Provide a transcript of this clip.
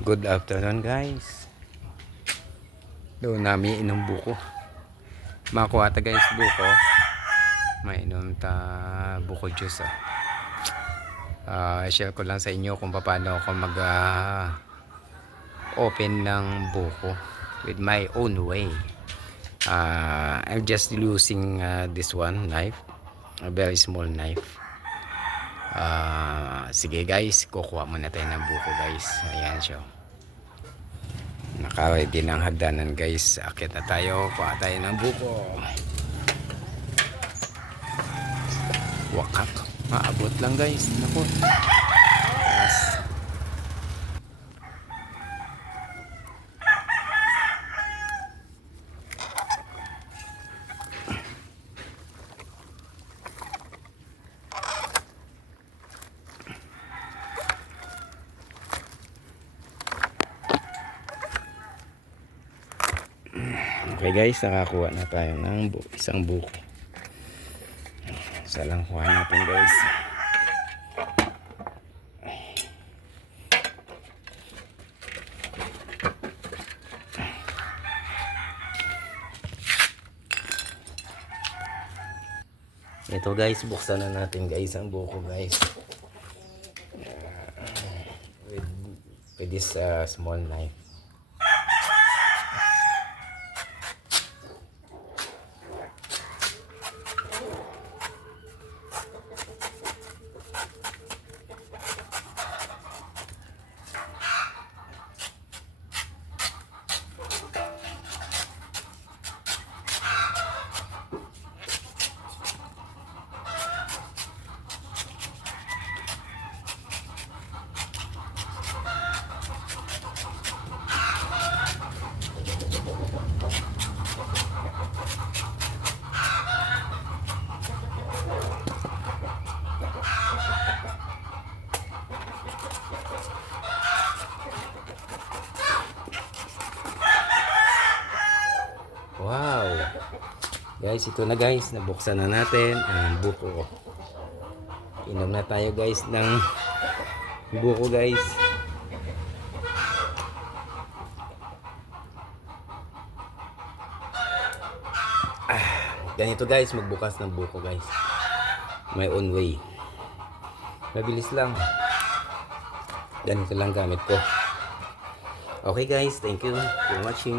Good afternoon guys. Doon namin inom buko. Makuha ta guys buko. Mainom ta buko juice share ko lang sa inyo kung paano ako mag open ng buko with my own way. I'm just using this one knife, a very small knife. Sige guys, kukuha muna tayo ng buko guys. Ayan siya. Naka-ready ng hagdanan guys. Akit na tayo, kuha tayo ng buko. Wakak, maabot lang guys. Naku. Yes. Okay guys, nakakuha na tayo ng isang buko. Isa lang kuha natin guys. Ito guys, buksan na natin guys ang buko guys. With this small knife. Wow! Guys, ito na guys. Nabuksan na natin ang buko. Inom na tayo guys ng buko guys. Ganito guys, magbukas ng buko guys. My own way. Mabilis lang. Ganito lang gamit ko. Okay guys, thank you for watching.